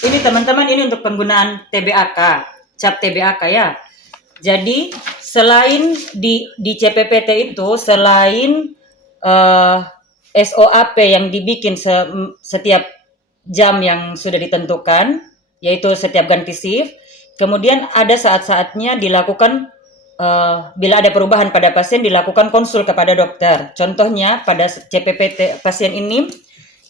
Ini teman-teman, ini untuk penggunaan TBAK, cap TBAK ya. Jadi selain di CPPT itu, selain SOAP yang dibikin setiap jam yang sudah ditentukan, yaitu setiap ganti shift, kemudian ada saat-saatnya dilakukan bila ada perubahan pada pasien, dilakukan konsul kepada dokter. Contohnya pada CPPT pasien ini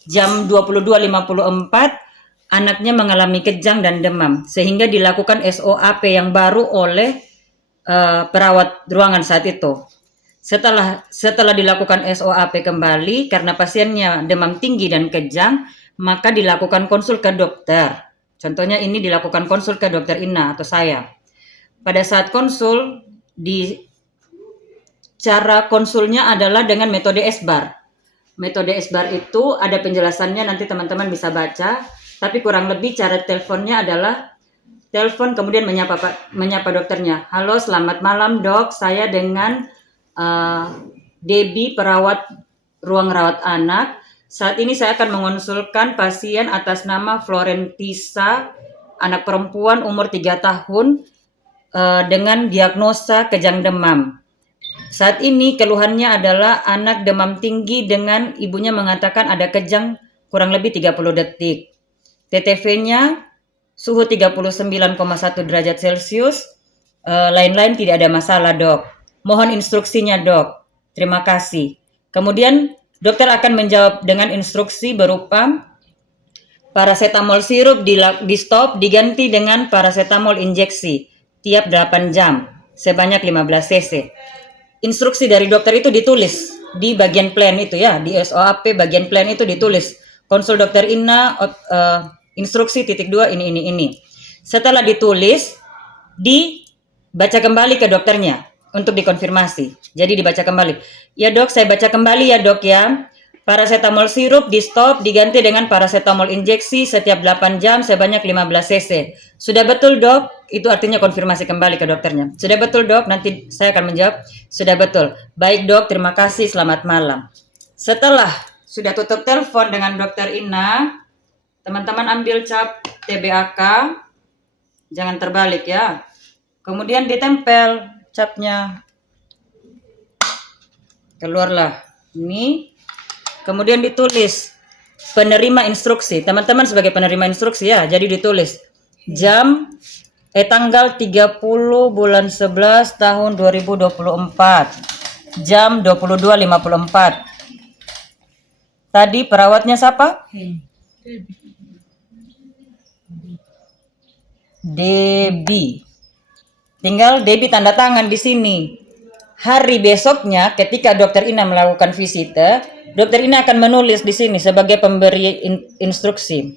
jam 22.54 anaknya mengalami kejang dan demam, sehingga dilakukan SOAP yang baru oleh perawat ruangan saat itu. Setelah dilakukan SOAP kembali karena pasiennya demam tinggi dan kejang, maka dilakukan konsul ke dokter. Contohnya ini dilakukan konsul ke dokter Ina atau saya. Pada saat konsul, cara konsulnya adalah dengan metode SBAR. Metode SBAR itu ada penjelasannya, nanti teman-teman bisa baca. Tapi kurang lebih cara teleponnya adalah telepon kemudian menyapa dokternya. Halo, selamat malam dok, saya dengan Debbie, perawat ruang rawat anak. Saat ini saya akan mengonsulkan pasien atas nama Florentisa, anak perempuan umur 3 tahun dengan diagnosa kejang demam. Saat ini keluhannya adalah anak demam tinggi dengan ibunya mengatakan ada kejang kurang lebih 30 detik. TTV-nya suhu 39,1 derajat Celcius, lain-lain tidak ada masalah dok. Mohon instruksinya dok. Terima kasih. Kemudian dokter akan menjawab dengan instruksi berupa paracetamol sirup di stop diganti dengan paracetamol injeksi tiap 8 jam sebanyak 15 cc. Instruksi dari dokter itu ditulis di bagian plan itu ya, di SOAP bagian plan itu ditulis. Konsul dokter Ina, instruksi titik 2 ini. Setelah ditulis, dibaca kembali ke dokternya untuk dikonfirmasi. Jadi dibaca kembali. Ya dok, saya baca kembali ya dok ya. Paracetamol sirup di stop diganti dengan paracetamol injeksi setiap 8 jam sebanyak 15 cc. Sudah betul dok? Itu artinya konfirmasi kembali ke dokternya. Sudah betul dok? Nanti saya akan menjawab, sudah betul. Baik dok, terima kasih, selamat malam. Setelah sudah tutup telepon dengan dokter Ina, teman-teman ambil cap TBAK, jangan terbalik ya. Kemudian ditempel capnya. Keluarlah ini. Kemudian ditulis penerima instruksi. Teman-teman sebagai penerima instruksi ya, jadi ditulis tanggal 30 bulan 11 tahun 2024. Jam 22.54. Tadi perawatnya siapa? Debbie. Tinggal Debbie tanda tangan di sini. Hari besoknya ketika dokter Ina melakukan visite, dokter Ina akan menulis di sini sebagai pemberi instruksi.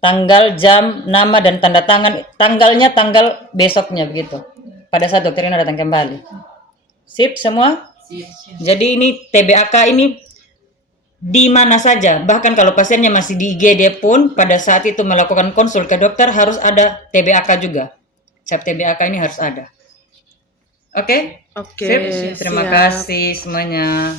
Tanggal, jam, nama dan tanda tangan, tanggalnya tanggal besoknya begitu. Pada saat dokter Ina datang kembali. Sip semua? Jadi ini TBAK ini di mana saja, bahkan kalau pasiennya masih di IGD pun pada saat itu melakukan konsul ke dokter harus ada TBAK juga. Cap TBAK ini harus ada. Oke? Oke, Terima siap. kasih semuanya.